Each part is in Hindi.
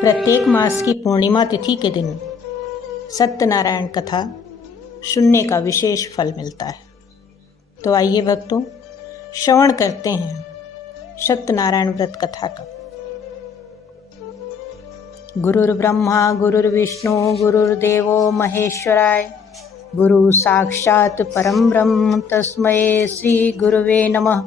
प्रत्येक मास की पूर्णिमा तिथि के दिन सत्यनारायण कथा सुनने का विशेष फल मिलता है। तो आइए भक्तों, श्रवण करते हैं सत्यनारायण व्रत कथा का। गुरुर्ब्रह्मा गुरुर्विष्णु गुरुर्देवो महेश्वराय, गुरु साक्षात् परम ब्रह्म तस्मै श्री गुरुवे नमः।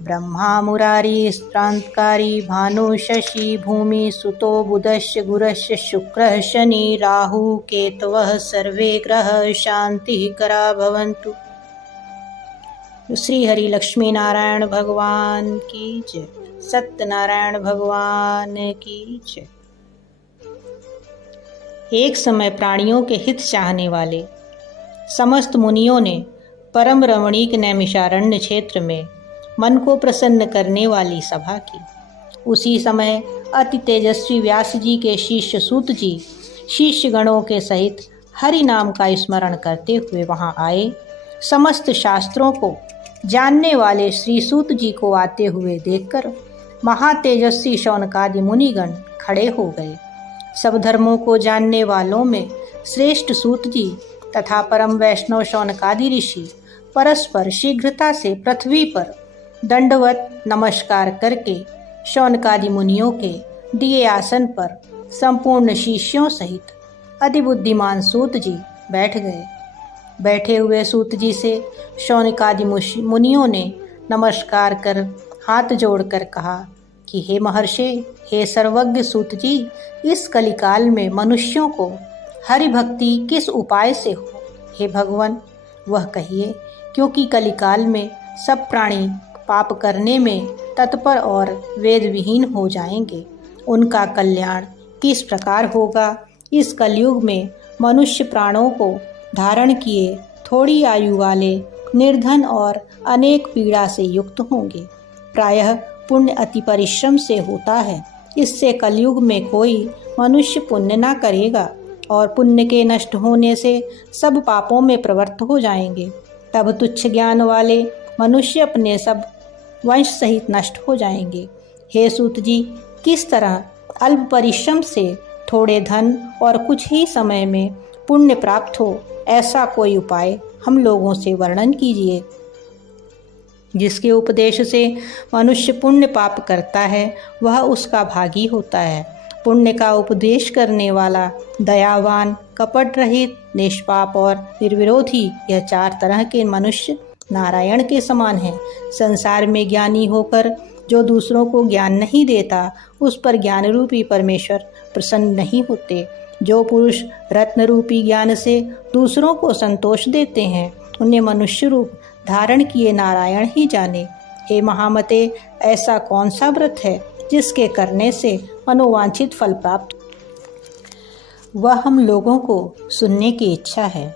ब्रह्मा मुरारी स्त्रांतकारी भानु शशि भूमि सुतो बुधश्च गुरश्च शुक्रः शनि राहु केतवः सर्वे ग्रह शांति करा भवन्तु। श्री हरि लक्ष्मी नारायण भगवान की जय, सत्यनारायण भगवान की जय। एक समय प्राणियों के हित चाहने वाले समस्त मुनियों ने परम रमणीक नैमिषारण्य क्षेत्र में मन को प्रसन्न करने वाली सभा की। उसी समय अति तेजस्वी व्यास जी के शिष्य सूत जी शिष्य गणों के सहित हरि नाम का स्मरण करते हुए वहां आए। समस्त शास्त्रों को जानने वाले श्री सूत जी को आते हुए देखकर महातेजस्वी शौनकादि मुनिगण खड़े हो गए। सब धर्मों को जानने वालों में श्रेष्ठ सूत जी तथा परम वैष्णव शौनकादि ऋषि परस्पर शीघ्रता से पृथ्वी पर दंडवत नमस्कार करके शौनकादि मुनियों के दिए आसन पर संपूर्ण शिष्यों सहित अधिबुद्धिमान सूत जी बैठ गए। बैठे हुए सूत जी से शौनकादि मुनियों ने नमस्कार कर हाथ जोड़कर कहा कि हे महर्षि, हे सर्वज्ञ सूत जी, इस कलिकाल में मनुष्यों को हरि भक्ति किस उपाय से हो? हे भगवान, वह कहिए, क्योंकि कलिकाल में सब प्राणी पाप करने में तत्पर और वेद विहीन हो जाएंगे। उनका कल्याण किस प्रकार होगा? इस कलयुग में मनुष्य प्राणों को धारण किए थोड़ी आयु वाले निर्धन और अनेक पीड़ा से युक्त होंगे। प्रायः पुण्य अति परिश्रम से होता है। इससे कलयुग में कोई मनुष्य पुण्य ना करेगा और पुण्य के नष्ट होने से सब पापों में प्रवृत्त हो जाएंगे। तब तुच्छ ज्ञान वाले मनुष्य अपने सब वंश सहित नष्ट हो जाएंगे। हे सूत जी, किस तरह अल्प परिश्रम से थोड़े धन और कुछ ही समय में पुण्य प्राप्त हो, ऐसा कोई उपाय हम लोगों से वर्णन कीजिए। जिसके उपदेश से मनुष्य पुण्य पाप करता है वह उसका भागी होता है। पुण्य का उपदेश करने वाला दयावान, कपट रहित, निष्पाप और निर्विरोधी, यह चार तरह के मनुष्य नारायण के समान है। संसार में ज्ञानी होकर जो दूसरों को ज्ञान नहीं देता, उस पर ज्ञान रूपी परमेश्वर प्रसन्न नहीं होते। जो पुरुष रत्न रूपी ज्ञान से दूसरों को संतोष देते हैं, उन्हें मनुष्य रूप धारण किए नारायण ही जाने। हे महामते, ऐसा कौन सा व्रत है जिसके करने से मनोवांछित फल प्राप्त? वह हम लोगों को सुनने की इच्छा है।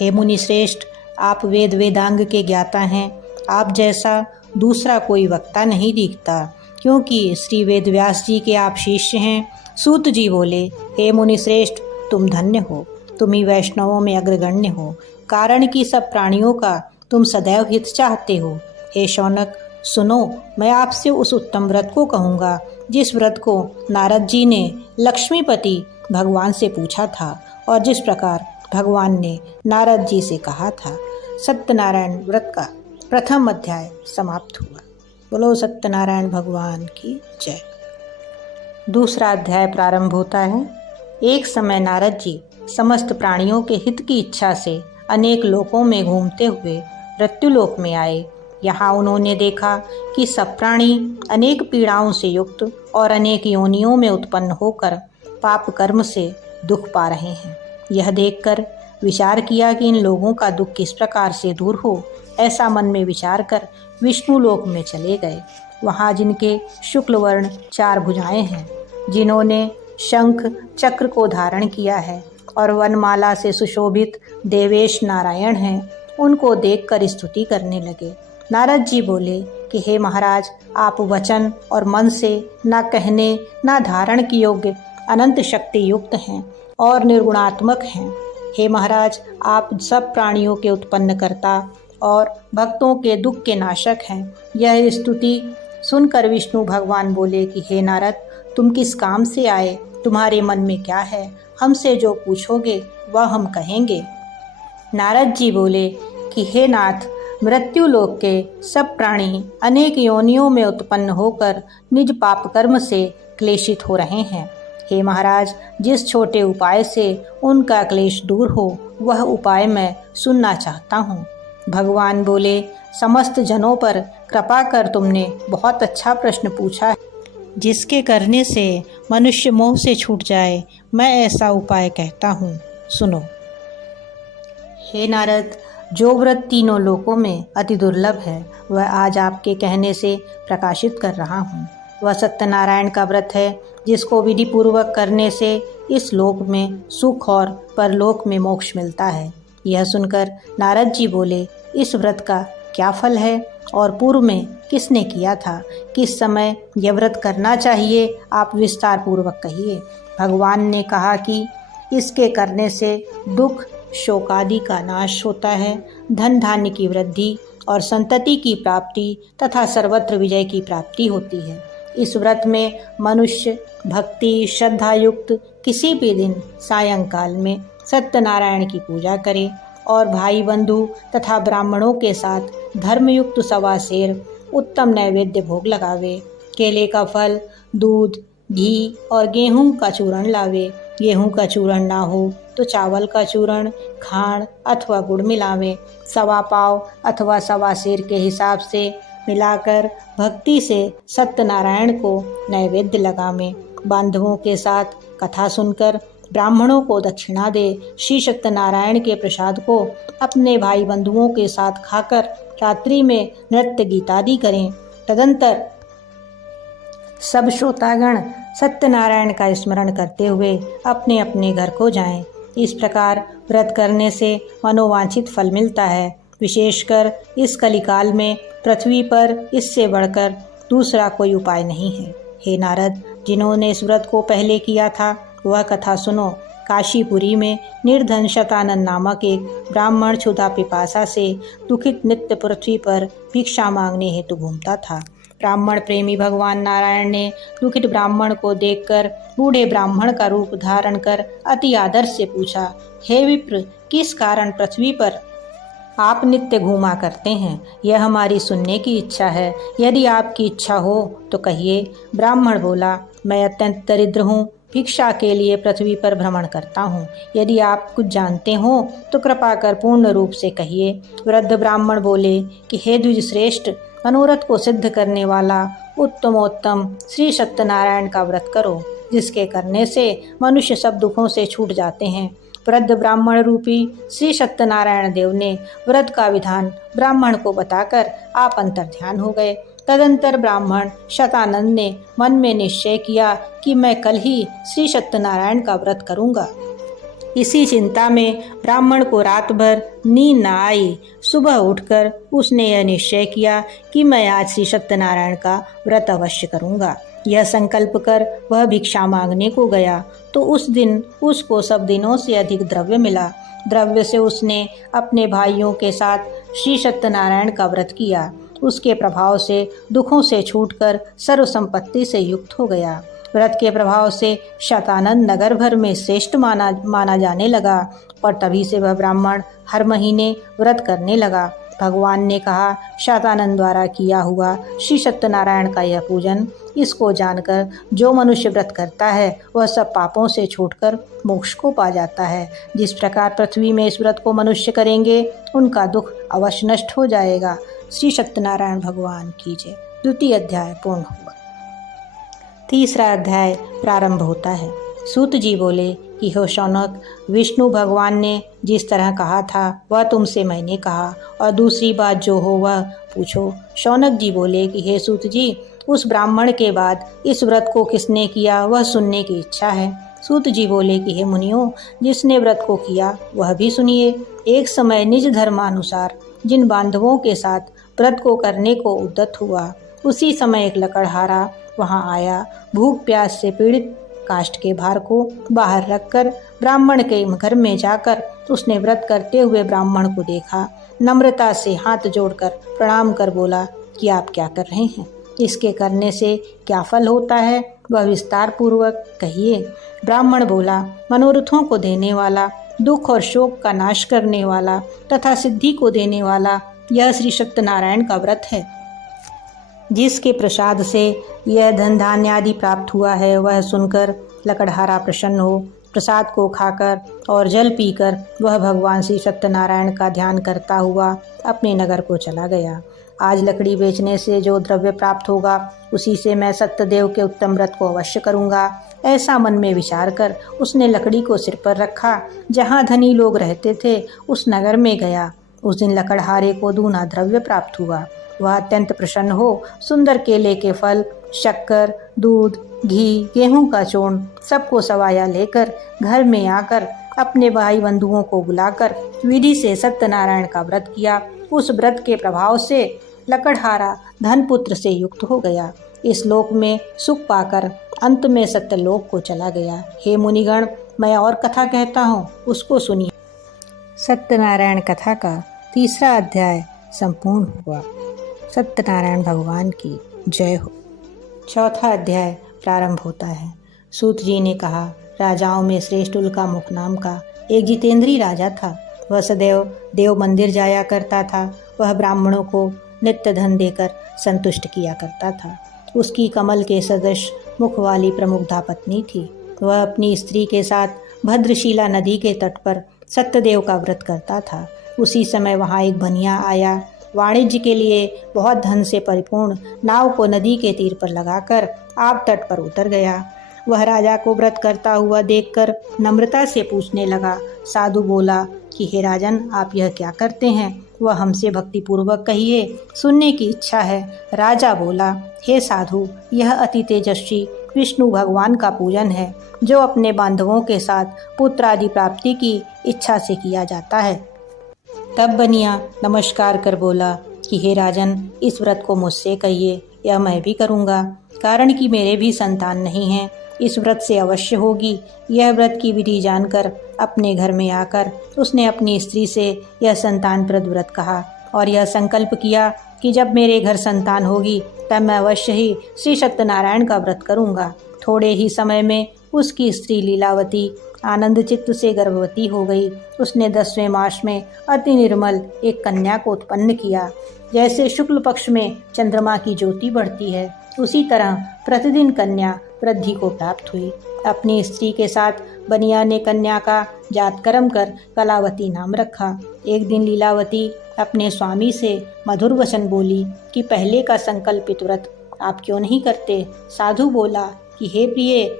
हे मुनि श्रेष्ठ, आप वेद वेदांग के ज्ञाता हैं। आप जैसा दूसरा कोई वक्ता नहीं दिखता, क्योंकि श्री वेद व्यास जी के आप शिष्य हैं। सूत जी बोले, हे मुनि श्रेष्ठ, तुम धन्य हो। तुम ही वैष्णवों में अग्रगण्य हो, कारण कि सब प्राणियों का तुम सदैव हित चाहते हो। हे शौनक, सुनो, मैं आपसे उस उत्तम व्रत को कहूँगा जिस व्रत को नारद जी ने लक्ष्मीपति भगवान से पूछा था और जिस प्रकार भगवान ने नारद जी से कहा था। सत्यनारायण व्रत का प्रथम अध्याय समाप्त हुआ। बोलो सत्यनारायण भगवान की जय। दूसरा अध्याय प्रारंभ होता है। एक समय नारद जी समस्त प्राणियों के हित की इच्छा से अनेक लोकों में घूमते हुए मृत्युलोक में आए। यहाँ उन्होंने देखा कि सब प्राणी अनेक पीड़ाओं से युक्त और अनेक योनियों में उत्पन्न होकर पाप कर्म से दुख पा रहे हैं। यह देखकर विचार किया कि इन लोगों का दुख किस प्रकार से दूर हो। ऐसा मन में विचार कर विष्णु लोक में चले गए। वहाँ जिनके शुक्ल वर्ण चार भुजाएं हैं, जिन्होंने शंख चक्र को धारण किया है और वनमाला से सुशोभित देवेश नारायण हैं, उनको देखकर स्तुति करने लगे। नारद जी बोले कि हे महाराज, आप वचन और मन से ना कहने ना धारण के योग्य अनंत शक्ति युक्त हैं और निर्गुणात्मक हैं। हे महाराज, आप सब प्राणियों के उत्पन्न करता और भक्तों के दुख के नाशक हैं। यह स्तुति सुनकर विष्णु भगवान बोले कि हे नारद, तुम किस काम से आए? तुम्हारे मन में क्या है? हमसे जो पूछोगे वह हम कहेंगे। नारद जी बोले कि हे नाथ, मृत्यु लोक के सब प्राणी अनेक योनियों में उत्पन्न होकर निज पाप कर्म से क्लेशित हो रहे हैं। हे महाराज, जिस छोटे उपाय से उनका क्लेश दूर हो वह उपाय मैं सुनना चाहता हूँ। भगवान बोले, समस्त जनों पर कृपा कर तुमने बहुत अच्छा प्रश्न पूछा है, जिसके करने से मनुष्य मोह से छूट जाए। मैं ऐसा उपाय कहता हूँ, सुनो। हे नारद, जो व्रत तीनों लोकों में अति दुर्लभ है वह आज आपके कहने से प्रकाशित कर रहा हूँ। वह सत्यनारायण का व्रत है, जिसको विधि पूर्वक करने से इस लोक में सुख और परलोक में मोक्ष मिलता है। यह सुनकर नारद जी बोले, इस व्रत का क्या फल है और पूर्व में किसने किया था? किस समय यह व्रत करना चाहिए? आप विस्तार पूर्वक कहिए। भगवान ने कहा कि इसके करने से दुख शोकादि का नाश होता है, धन धान्य की वृद्धि और संतति की प्राप्ति तथा सर्वत्र विजय की प्राप्ति होती है। इस व्रत में मनुष्य भक्ति श्रद्धा युक्त किसी भी दिन सायंकाल में सत्यनारायण की पूजा करे और भाई बंधु तथा ब्राह्मणों के साथ धर्मयुक्त 1.25 सेर उत्तम नैवेद्य भोग लगावे। केले का फल, दूध, घी और गेहूं का चूर्ण लावे। गेहूं का चूर्ण ना हो तो चावल का चूर्ण, खांड अथवा गुड़ मिलावे। 1.25 पाव अथवा 1.25 सेर के हिसाब से मिलाकर भक्ति से सत्यनारायण को नैवेद्य लगावे। बांधवों के साथ कथा सुनकर ब्राह्मणों को दक्षिणा दे। श्री सत्यनारायण के प्रसाद को अपने भाई बंधुओं के साथ खाकर रात्रि में नृत्य गीतादि करें। तदंतर सब श्रोतागण सत्यनारायण का स्मरण करते हुए अपने अपने घर को जाएं। इस प्रकार व्रत करने से मनोवांछित फल मिलता है। विशेषकर इस कलिकाल में पृथ्वी पर इससे बढ़कर दूसरा कोई उपाय नहीं है। हे नारद, जिन्होंने इस व्रत को पहले किया था वह कथा सुनो। काशीपुरी में निर्धन शतानंद नामक एक ब्राह्मण क्षुधा पिपासा से दुखित नित्य पृथ्वी पर भिक्षा मांगने हेतु घूमता था। ब्राह्मण प्रेमी भगवान नारायण ने दुखित ब्राह्मण को देखकर बूढ़े ब्राह्मण का रूप धारण कर अति आदर से पूछा, हे विप्र, किस कारण पृथ्वी पर आप नित्य घूमा करते हैं? यह हमारी सुनने की इच्छा है। यदि आपकी इच्छा हो तो कहिए। ब्राह्मण बोला, मैं अत्यंत दरिद्र हूँ, भिक्षा के लिए पृथ्वी पर भ्रमण करता हूँ। यदि आप कुछ जानते हो तो कृपा कर पूर्ण रूप से कहिए। वृद्ध ब्राह्मण बोले कि हे द्विज श्रेष्ठ, मनोरथ को सिद्ध करने वाला उत्तमोत्तम श्री सत्यनारायण का व्रत करो, जिसके करने से मनुष्य सब दुखों से छूट जाते हैं। वृद्ध ब्राह्मण रूपी श्री सत्यनारायण देव ने व्रत का विधान ब्राह्मण को बताकर आप अंतर्ध्यान हो गए। तदंतर ब्राह्मण शतानंद ने मन में निश्चय किया कि मैं कल ही श्री सत्यनारायण का व्रत करूंगा। इसी चिंता में ब्राह्मण को रात भर नींद न आई। सुबह उठकर उसने यह निश्चय किया कि मैं आज श्री सत्यनारायण का व्रत अवश्य करूंगा। यह संकल्प कर वह भिक्षा मांगने को गया तो उस दिन उसको सब दिनों से अधिक द्रव्य मिला। द्रव्य से उसने अपने भाइयों के साथ श्री सत्यनारायण का व्रत किया। उसके प्रभाव से दुखों से छूटकर सर्व संपत्ति से युक्त हो गया। व्रत के प्रभाव से शतानंद नगर भर में श्रेष्ठ माना जाने लगा और तभी से वह ब्राह्मण हर महीने व्रत करने लगा। भगवान ने कहा, शतानंद द्वारा किया हुआ श्री सत्यनारायण का यह पूजन, इसको जानकर जो मनुष्य व्रत करता है वह सब पापों से छूटकर मोक्ष को पा जाता है। जिस प्रकार पृथ्वी में इस व्रत को मनुष्य करेंगे उनका दुख अवश्य नष्ट हो जाएगा। श्री सत्यनारायण भगवान की जय। 2 अध्याय पूर्ण हुआ। 3 अध्याय प्रारंभ होता है। सूत जी बोले कि हो शौनक, विष्णु भगवान ने जिस तरह कहा था वह तुमसे मैंने कहा, और दूसरी बात जो हो वह पूछो। शौनक जी बोले कि हे सूत जी, उस ब्राह्मण के बाद इस व्रत को किसने किया वह सुनने की इच्छा है। सूत जी बोले कि हे मुनियों, जिसने व्रत को किया वह भी सुनिए। एक समय निज धर्मानुसार जिन बांधवों के साथ व्रत को करने को उद्यत हुआ, उसी समय एक लकड़हारा वहां आया। भूख प्यास से पीड़ित काष्ठ के भार को बाहर रखकर ब्राह्मण के घर में जाकर उसने व्रत करते हुए ब्राह्मण को देखा। नम्रता से हाथ जोड़कर प्रणाम कर बोला कि आप क्या कर रहे हैं? इसके करने से क्या फल होता है, वह विस्तार पूर्वक कहिए। ब्राह्मण बोला, मनोरथों को देने वाला, दुख और शोक का नाश करने वाला तथा सिद्धि को देने वाला यह श्री सत्यनारायण का व्रत है। जिसके प्रसाद से यह धन धान्य आदि प्राप्त हुआ है, वह सुनकर लकड़हारा प्रसन्न हो प्रसाद को खाकर और जल पीकर वह भगवान श्री सत्यनारायण का ध्यान करता हुआ अपने नगर को चला गया। आज लकड़ी बेचने से जो द्रव्य प्राप्त होगा उसी से मैं सत्यदेव के उत्तम व्रत को अवश्य करूँगा, ऐसा मन में विचार कर उसने लकड़ी को सिर पर रखा। जहाँ धनी लोग रहते थे उस नगर में गया। उस दिन लकड़हारे को दूना द्रव्य प्राप्त हुआ। वह अत्यंत प्रसन्न हो सुंदर केले के फल, शक्कर, दूध, घी, गेहूं का चूर्ण सबको सवाया लेकर घर में आकर अपने भाई बंधुओं को बुलाकर विधि से सत्यनारायण का व्रत किया। उस व्रत के प्रभाव से लकड़हारा धनपुत्र से युक्त हो गया। इस लोक में सुख पाकर अंत में सत्यलोक को चला गया। हे मुनिगण, मैं और कथा कहता हूँ, उसको सुनिए। सत्यनारायण कथा का 3रा अध्याय संपूर्ण हुआ। सत्यनारायण भगवान की जय हो। 4था अध्याय प्रारंभ होता है। सूत जी ने कहा, राजाओं में श्रेष्ठ उल्कामुख नाम का एक जितेंद्रीय राजा था। वह सदैव देव मंदिर जाया करता था। वह ब्राह्मणों को नित्य धन देकर संतुष्ट किया करता था। उसकी कमल के सदृश मुख वाली प्रमुग्धा पत्नी थी। वह अपनी स्त्री के साथ भद्रशिला नदी के तट पर सत्यदेव का व्रत करता था। उसी समय वहाँ एक बनिया आया। वाणिज्य के लिए बहुत धन से परिपूर्ण नाव को नदी के तीर पर लगाकर आप तट पर उतर गया। वह राजा को व्रत करता हुआ देखकर नम्रता से पूछने लगा। साधु बोला कि हे राजन, आप यह क्या करते हैं? वह हमसे भक्तिपूर्वक कहिए, सुनने की इच्छा है। राजा बोला, हे साधु, यह अति तेजस्वी विष्णु भगवान का पूजन है, जो अपने बांधवों के साथ पुत्र आदि प्राप्ति की इच्छा से किया जाता है। तब बनिया नमस्कार कर बोला कि हे राजन, इस व्रत को मुझसे कहिए, यह मैं भी करूँगा, कारण कि मेरे भी संतान नहीं हैं। इस व्रत से अवश्य होगी। यह व्रत की विधि जानकर अपने घर में आकर उसने अपनी स्त्री से यह संतानप्रद व्रत कहा और यह संकल्प किया कि जब मेरे घर संतान होगी तब मैं अवश्य ही श्री सत्यनारायण का व्रत करूँगा। थोड़े ही समय में उसकी स्त्री लीलावती आनंद चित्त से गर्भवती हो गई। उसने 10वें मास में अति निर्मल एक कन्या को उत्पन्न किया। जैसे शुक्ल पक्ष में चंद्रमा की ज्योति बढ़ती है, उसी तरह प्रतिदिन कन्या वृद्धि को प्राप्त हुई। अपनी स्त्री के साथ बनिया ने कन्या का जातकर्म कर कलावती नाम रखा। एक दिन लीलावती अपने स्वामी से मधुर वचन बोली कि पहले का संकल्पित व्रत आप क्यों नहीं करते? साधु बोला कि हे प्रिय,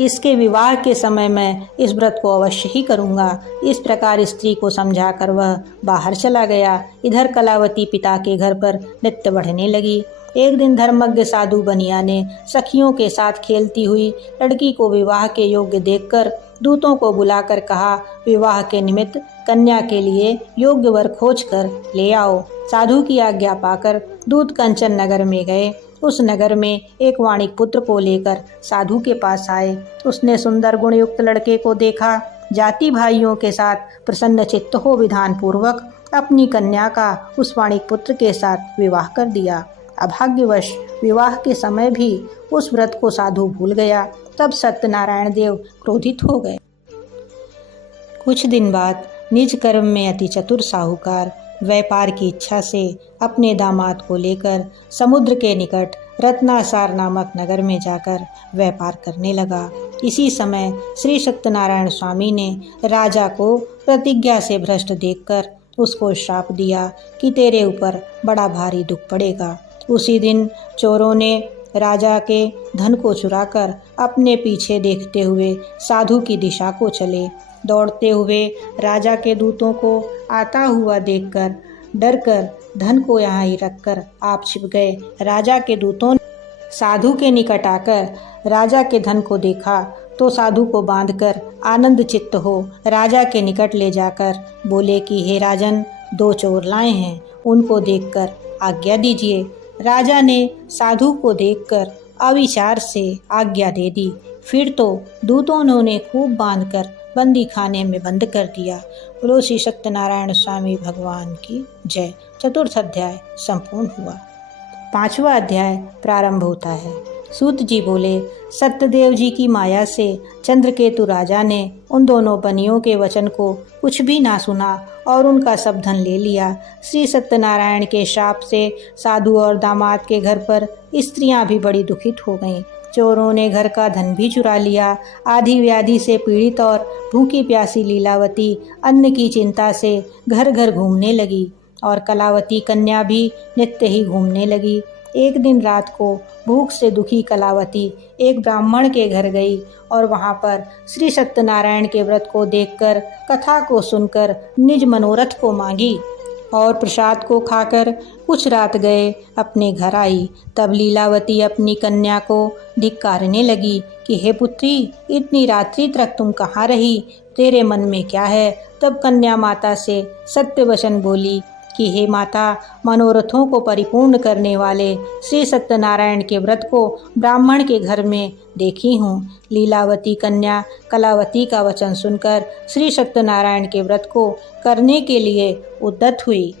इसके विवाह के समय मैं इस व्रत को अवश्य ही करूँगा। इस प्रकार स्त्री को समझाकर वह बाहर चला गया। इधर कलावती पिता के घर पर नित्य बढ़ने लगी। एक दिन धर्मज्ञ साधु बनिया ने सखियों के साथ खेलती हुई लड़की को विवाह के योग्य देखकर दूतों को बुलाकर कहा, विवाह के निमित्त कन्या के लिए योग्य वर खोज कर ले आओ। साधु की आज्ञा पाकर दूत कंचन नगर में गए। उस नगर में एक वाणिक पुत्र को लेकर साधु के पास आए। उसने सुंदर गुणयुक्त लड़के को देखा। जाति भाइयों के साथ प्रसन्न चित्त हो विधान पूर्वक अपनी कन्या का उस वाणिक पुत्र के साथ विवाह कर दिया। अभाग्यवश विवाह के समय भी उस व्रत को साधु भूल गया। तब सत्यनारायण देव क्रोधित हो गए। कुछ दिन बाद निज कर्म में अति चतुर साहूकार व्यापार की इच्छा से अपने दामाद को लेकर समुद्र के निकट रत्नासार नामक नगर में जाकर व्यापार करने लगा। इसी समय श्री सत्यनारायण स्वामी ने राजा को प्रतिज्ञा से भ्रष्ट देखकर उसको श्राप दिया कि तेरे ऊपर बड़ा भारी दुख पड़ेगा। उसी दिन चोरों ने राजा के धन को चुराकर अपने पीछे देखते हुए साधु की दिशा को चले। दौड़ते हुए राजा के दूतों को आता हुआ देखकर डरकर धन को यहाँ ही रखकर आप छिप गए। राजा के दूतों ने साधु के निकट आकर राजा के धन को देखा तो साधु को बांधकर आनंद चित्त हो राजा के निकट ले जाकर बोले कि हे राजन, 2 चोर लाए हैं, उनको देखकर आज्ञा दीजिए। राजा ने साधु को देखकर अविचार से आज्ञा दे दी। फिर तो दूतों ने खूब बांधकर बंदी खाने में बंद कर दिया। बोलो श्री सत्यनारायण स्वामी भगवान की जय। 4th अध्याय संपूर्ण हुआ। 5वां अध्याय प्रारंभ होता है। सूत जी बोले, सत्यदेव जी की माया से चंद्रकेतु राजा ने उन दोनों बनियों के वचन को कुछ भी ना सुना और उनका सब धन ले लिया। श्री सत्यनारायण के शाप से साधु और दामाद के घर पर स्त्रियां भी बड़ी दुखित हो गईं। चोरों ने घर का धन भी चुरा लिया। आधी व्याधि से पीड़ित और भूखी प्यासी लीलावती अन्न की चिंता से घर घर घूमने लगी और कलावती कन्या भी नित्य ही घूमने लगी। एक दिन रात को भूख से दुखी कलावती एक ब्राह्मण के घर गई और वहां पर श्री सत्यनारायण के व्रत को देखकर, कथा को सुनकर निज मनोरथ को मांगी और प्रसाद को खाकर कुछ रात गए अपने घर आई। तब लीलावती अपनी कन्या को धिक्कारने लगी कि हे पुत्री, इतनी रात्रि तक तुम कहाँ रही, तेरे मन में क्या है। तब कन्या माता से सत्य वचन बोली कि हे माता, मनोरथों को परिपूर्ण करने वाले श्री सत्यनारायण के व्रत को ब्राह्मण के घर में देखी हूँ। लीलावती कन्या कलावती का वचन सुनकर श्री सत्यनारायण के व्रत को करने के लिए उद्यत हुई।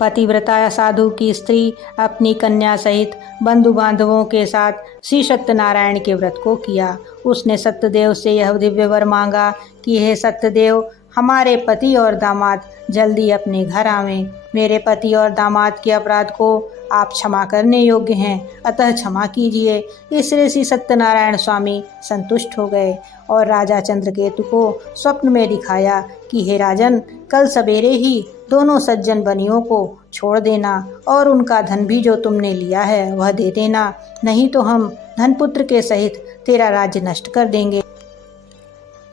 पतिव्रता साधु की स्त्री अपनी कन्या सहित बंधु बांधवों के साथ श्री सत्यनारायण के व्रत को किया। उसने सत्यदेव से यह दिव्य वर मांगा कि हे सत्यदेव, हमारे पति और दामाद जल्दी अपने घर आवें। मेरे पति और दामाद के अपराध को आप क्षमा करने योग्य हैं, अतः क्षमा कीजिए। इससे श्री सत्यनारायण स्वामी संतुष्ट हो गए और राजा चंद्रकेतु को स्वप्न में दिखाया कि हे राजन, कल सवेरे ही दोनों सज्जन बनियों को छोड़ देना और उनका धन भी जो तुमने लिया है वह दे देना, नहीं तो हम धनपुत्र के सहित तेरा राज्य नष्ट कर देंगे।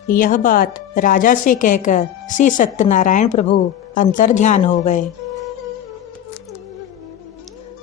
यह बात राजा से कहकर श्री सत्यनारायण प्रभु अंतर्ध्यान हो गए।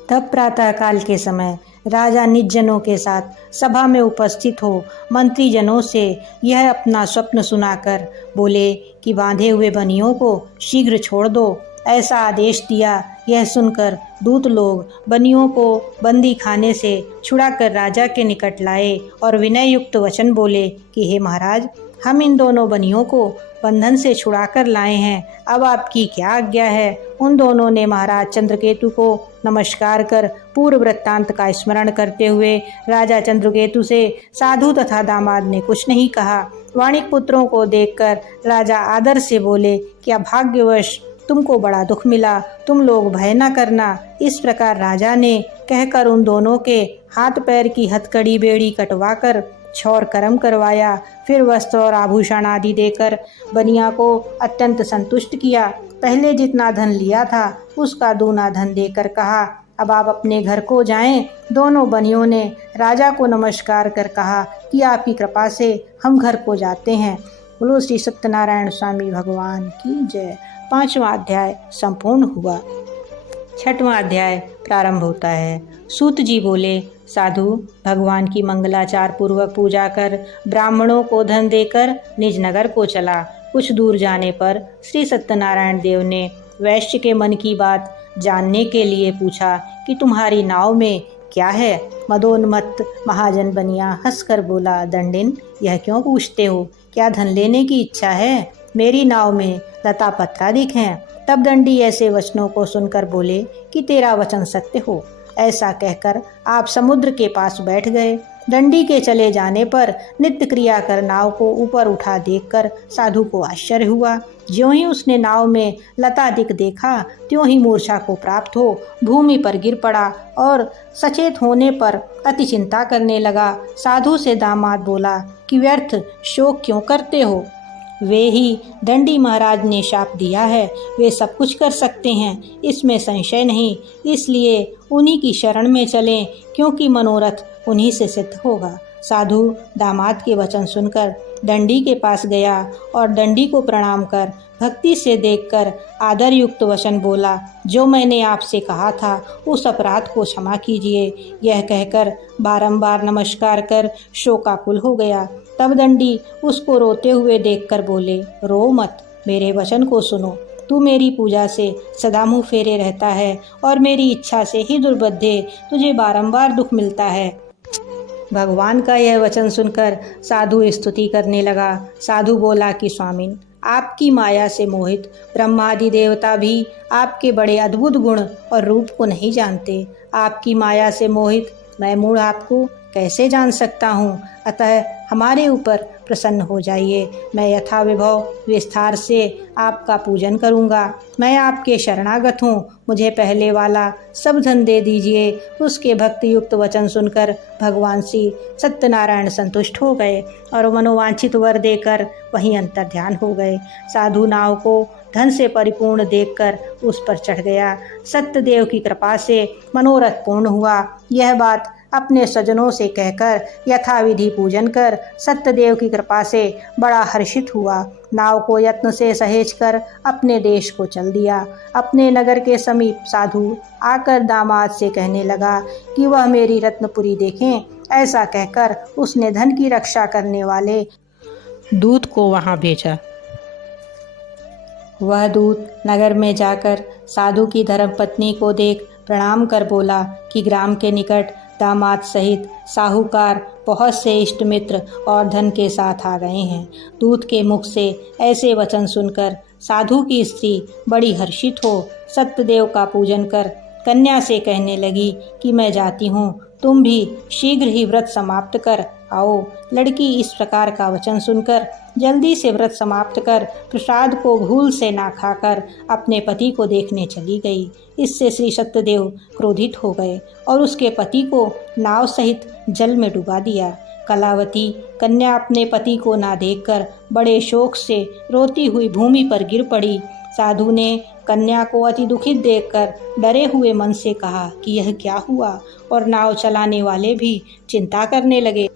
तब प्रातःकाल के समय राजा निज जनों के साथ सभा में उपस्थित हो मंत्री जनों से यह अपना स्वप्न सुनाकर बोले कि बांधे हुए बनियों को शीघ्र छोड़ दो, ऐसा आदेश दिया। यह सुनकर दूत लोग बनियों को बंदी खाने से छुड़ाकर राजा के निकट लाए और विनय युक्त वचन बोले कि हे महाराज, हम इन दोनों बनियों को बंधन से छुड़ाकर लाए हैं, अब आपकी क्या आज्ञा है। उन दोनों ने महाराज चंद्रकेतु को नमस्कार कर पूर्व वृत्तांत का स्मरण करते हुए राजा चंद्रकेतु से साधु तथा दामाद ने कुछ नहीं कहा। वाणिक पुत्रों को देखकर राजा आदर से बोले कि अभाग्यवश तुमको बड़ा दुख मिला, तुम लोग भय न करना। इस प्रकार राजा ने कहकर उन दोनों के हाथ पैर की हथकड़ी बेड़ी कटवाकर छौर कर्म करवाया। फिर वस्त्र और आभूषण आदि देकर बनिया को अत्यंत संतुष्ट किया। पहले जितना धन लिया था उसका दूना धन देकर कहा, अब आप अपने घर को जाएं। दोनों बनियों ने राजा को नमस्कार कर कहा कि आपकी कृपा से हम घर को जाते हैं। बोलो श्री सत्यनारायण स्वामी भगवान की जय। 5वां अध्याय संपूर्ण हुआ। 6वां अध्याय प्रारंभ होता है। सूत जी बोले, साधु भगवान की मंगलाचार पूर्वक पूजा कर ब्राह्मणों को धन देकर निज नगर को चला। कुछ दूर जाने पर श्री सत्यनारायण देव ने वैश्य के मन की बात जानने के लिए पूछा कि तुम्हारी नाव में क्या है। मदोन्मत्त महाजन बनिया हंसकर बोला, दंडिन, यह क्यों पूछते हो, क्या धन लेने की इच्छा है। मेरी नाव में लता पत्रादिक हैं। तब दंडी ऐसे वचनों को सुनकर बोले कि तेरा वचन सत्य हो। ऐसा कहकर आप समुद्र के पास बैठ गए। दंडी के चले जाने पर नित्य क्रिया कर नाव को ऊपर उठा देखकर साधु को आश्चर्य हुआ। ज्यों ही उसने नाव में लतादिक देखा त्यों ही मूर्छा को प्राप्त हो भूमि पर गिर पड़ा और सचेत होने पर अति चिंता करने लगा। साधु से दामाद बोला कि व्यर्थ शोक क्यों करते हो, वे ही दंडी महाराज ने शाप दिया है, वे सब कुछ कर सकते हैं, इसमें संशय नहीं। इसलिए उन्हीं की शरण में चलें, क्योंकि मनोरथ उन्हीं से सिद्ध होगा। साधु दामाद के वचन सुनकर दंडी के पास गया और दंडी को प्रणाम कर भक्ति से देखकर आदर युक्त वचन बोला, जो मैंने आपसे कहा था उस अपराध को क्षमा कीजिए। यह कहकर बारंबार नमस्कार कर शोकाकुल हो गया। तब दंडी उसको रोते हुए देखकर बोले, रो मत, मेरे वचन को सुनो। तू मेरी पूजा से सदा मुँह फेरे रहता है और मेरी इच्छा से ही दुर्बुद्धे तुझे बारंबार दुख मिलता है। भगवान का यह वचन सुनकर साधु स्तुति करने लगा। साधु बोला कि स्वामिन, आपकी माया से मोहित ब्रह्मादि देवता भी आपके बड़े अद्भुत गुण और रूप को नहीं जानते। आपकी माया से मोहित मैं मूढ़ आपको कैसे जान सकता हूँ। अतः हमारे ऊपर प्रसन्न हो जाइए। मैं यथाविभव विस्तार से आपका पूजन करूँगा। मैं आपके शरणागत हूँ, मुझे पहले वाला सब धन दे दीजिए। उसके भक्ति युक्त वचन सुनकर भगवान श्री सत्यनारायण संतुष्ट हो गए और मनोवांछित वर देकर वहीं अंतर्ध्यान हो गए। साधु नाव को धन से परिपूर्ण देखकर उस पर चढ़ गया। सत्यदेव की कृपा से मनोरथ पूर्ण हुआ। यह बात अपने सज्जनों से कहकर यथाविधि पूजन कर सत्यदेव की कृपा से बड़ा हर्षित हुआ। नाव को यत्न से सहेज कर अपने देश को चल दिया। अपने नगर के समीप साधु आकर दामाद से कहने लगा कि वह मेरी रत्नपुरी देखें। ऐसा कहकर उसने धन की रक्षा करने वाले दूत को वहां भेजा। वह दूत नगर में जाकर साधु की धर्मपत्नी को देख प्रणाम कर बोला कि ग्राम के निकट दामाद सहित साहूकार बहुत से इष्ट मित्र और धन के साथ आ गए हैं। दूत के मुख से ऐसे वचन सुनकर साधु की स्त्री बड़ी हर्षित हो सत्यदेव का पूजन कर कन्या से कहने लगी कि मैं जाती हूँ, तुम भी शीघ्र ही व्रत समाप्त कर आओ। लड़की इस प्रकार का वचन सुनकर जल्दी से व्रत समाप्त कर प्रसाद को भूल से ना खाकर अपने पति को देखने चली गई। इससे श्री सत्यदेव क्रोधित हो गए और उसके पति को नाव सहित जल में डुबा दिया। कलावती कन्या अपने पति को ना देखकर बड़े शोक से रोती हुई भूमि पर गिर पड़ी। साधु ने कन्या को अति दुखित देखकर डरे हुए मन से कहा कि यह क्या हुआ, और नाव चलाने वाले भी चिंता करने लगे।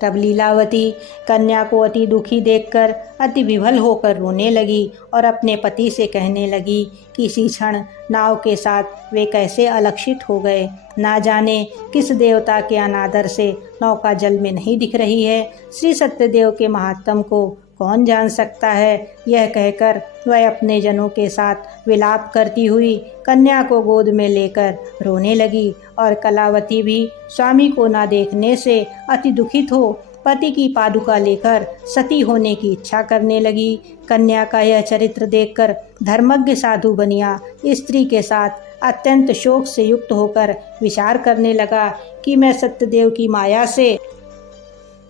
तब लीलावती कन्या को अति दुखी देखकर अति विभल होकर रोने लगी और अपने पति से कहने लगी कि इसी क्षण नाव के साथ वे कैसे अलक्षित हो गए। ना जाने किस देवता के अनादर से नौका जल में नहीं दिख रही है। श्री सत्यदेव के महात्म को कौन जान सकता है। यह कहकर वह अपने जनों के साथ विलाप करती हुई कन्या को गोद में लेकर रोने लगी और कलावती भी स्वामी को ना देखने से अति दुखित हो पति की पादुका लेकर सती होने की इच्छा करने लगी। कन्या का यह चरित्र देखकर धर्मज्ञ साधु बनिया स्त्री के साथ अत्यंत शोक से युक्त होकर विचार करने लगा कि मैं सत्यदेव की माया से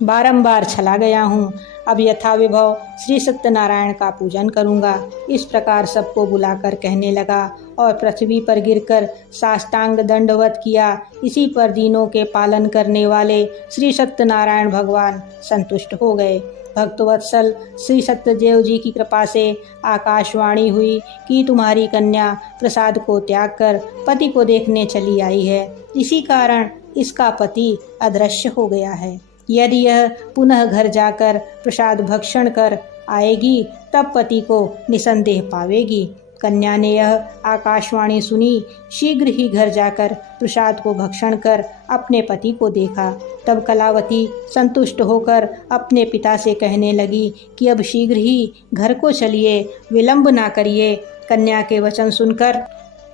बारंबार छला गया हूँ। अब यथाविभव श्री सत्यनारायण का पूजन करूँगा। इस प्रकार सबको बुलाकर कहने लगा और पृथ्वी पर गिरकर साष्टांग दंडवत किया। इसी पर दीनों के पालन करने वाले श्री सत्यनारायण भगवान संतुष्ट हो गए। भक्तवत्सल श्री सत्यदेव जी की कृपा से आकाशवाणी हुई कि तुम्हारी कन्या प्रसाद को त्याग कर पति को देखने चली आई है। इसी कारण इसका पति अदृश्य हो गया है। यदि यह पुनः घर जाकर प्रसाद भक्षण कर आएगी तब पति को निसंदेह पावेगी। कन्या ने यह आकाशवाणी सुनी, शीघ्र ही घर जाकर प्रसाद को भक्षण कर अपने पति को देखा। तब कलावती संतुष्ट होकर अपने पिता से कहने लगी कि अब शीघ्र ही घर को चलिए, विलंब ना करिए। कन्या के वचन सुनकर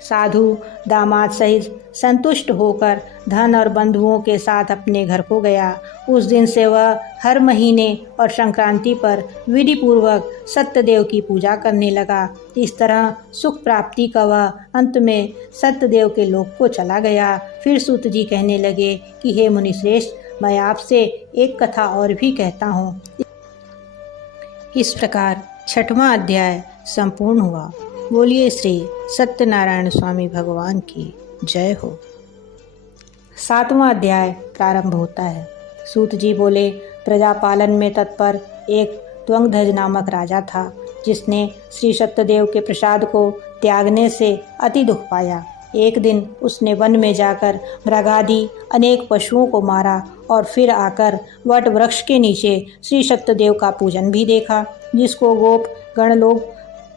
साधु दामाद सहित संतुष्ट होकर धन और बंधुओं के साथ अपने घर को गया। उस दिन से वह हर महीने और संक्रांति पर विधि पूर्वक सत्यदेव की पूजा करने लगा। इस तरह सुख प्राप्ति का वह अंत में सत्यदेव के लोक को चला गया। फिर सूत जी कहने लगे कि हे मुनिश्रेष्ठ, मैं आपसे एक कथा और भी कहता हूँ। इस प्रकार 6वां अध्याय संपूर्ण हुआ। बोलिए श्री सत्यनारायण स्वामी भगवान की जय हो। 7वां अध्याय प्रारंभ होता है। सूत जी बोले, प्रजा पालन में तत्पर एक त्वंगध्वज नामक राजा था, जिसने श्री सत्यदेव के प्रसाद को त्यागने से अति दुख पाया। एक दिन उसने वन में जाकर मृगादि अनेक पशुओं को मारा और फिर आकर वट वृक्ष के नीचे श्री सत्यदेव का पूजन भी देखा, जिसको गोप गण लोग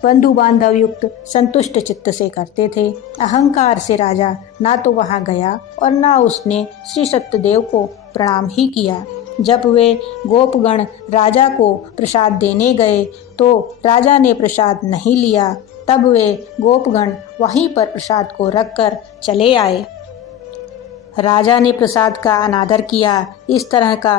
बंधु बांधव युक्त संतुष्ट चित्त से करते थे। अहंकार से राजा ना तो वहां गया और ना उसने श्री सत्यदेव को प्रणाम ही किया। जब वे गोपगण राजा को प्रसाद देने गए तो राजा ने प्रसाद नहीं लिया। तब वे गोपगण वहीं पर प्रसाद को रखकर चले आए। राजा ने प्रसाद का अनादर किया। इस तरह का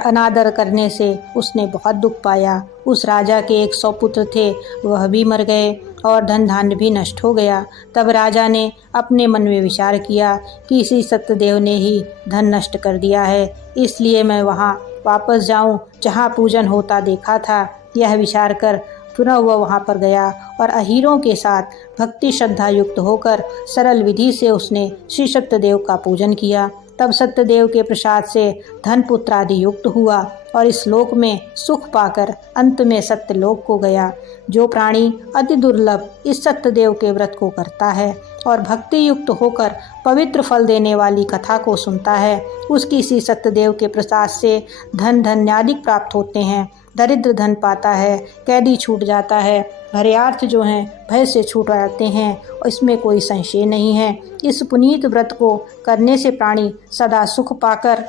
अनादर करने से उसने बहुत दुख पाया। उस राजा के 100 पुत्र थे, वह भी मर गए और धन धान्य भी नष्ट हो गया। तब राजा ने अपने मन में विचार किया कि इसी सत्यदेव ने ही धन नष्ट कर दिया है, इसलिए मैं वहाँ वापस जाऊँ जहाँ पूजन होता देखा था। यह विचार कर पुनः वह वहाँ पर गया और अहीरों के साथ भक्ति श्रद्धा युक्त होकर सरल विधि से उसने श्री सत्यदेव का पूजन किया। तब सत्यदेव के प्रसाद से धन पुत्र आदि युक्त हुआ और इस लोक में सुख पाकर अंत में सत्यलोक को गया। जो प्राणी अति दुर्लभ इस सत्यदेव के व्रत को करता है और भक्ति युक्त होकर पवित्र फल देने वाली कथा को सुनता है, उसकी इसी सत्यदेव के प्रसाद से धन धान्यादि प्राप्त होते हैं। दरिद्र धन पाता है, कैदी छूट जाता है, भर्यार्थ जो हैं भय से छूट जाते हैं और इसमें कोई संशय नहीं है। इस पुनीत व्रत को करने से प्राणी सदा सुख पाकर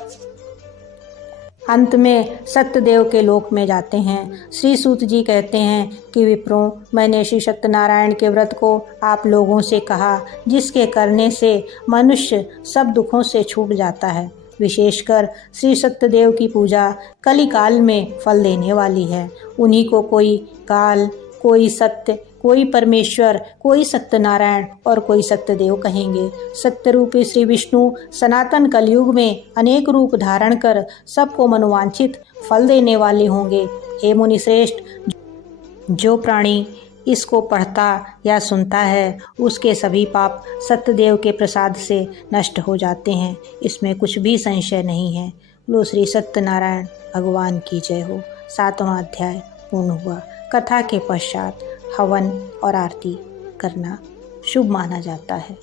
अंत में सत्यदेव के लोक में जाते हैं। श्री सूत जी कहते हैं कि विप्रों, मैंने श्री सत्यनारायण के व्रत को आप लोगों से कहा, जिसके करने से मनुष्य सब दुखों से छूट जाता है। विशेषकर श्री सत्यदेव की पूजा कलिकाल में फल देने वाली है। उन्हीं को कोई काल, कोई सत्य, कोई परमेश्वर, कोई सत्यनारायण और कोई सत्यदेव कहेंगे। सत्य रूपी श्री विष्णु सनातन कलयुग में अनेक रूप धारण कर सबको मनोवांछित फल देने वाले होंगे। हे मुनि श्रेष्ठ, जो प्राणी इसको पढ़ता या सुनता है उसके सभी पाप सत्यदेव के प्रसाद से नष्ट हो जाते हैं, इसमें कुछ भी संशय नहीं है। लो श्री सत्यनारायण भगवान की जय हो। 7वां अध्याय पूर्ण हुआ। कथा के पश्चात हवन और आरती करना शुभ माना जाता है।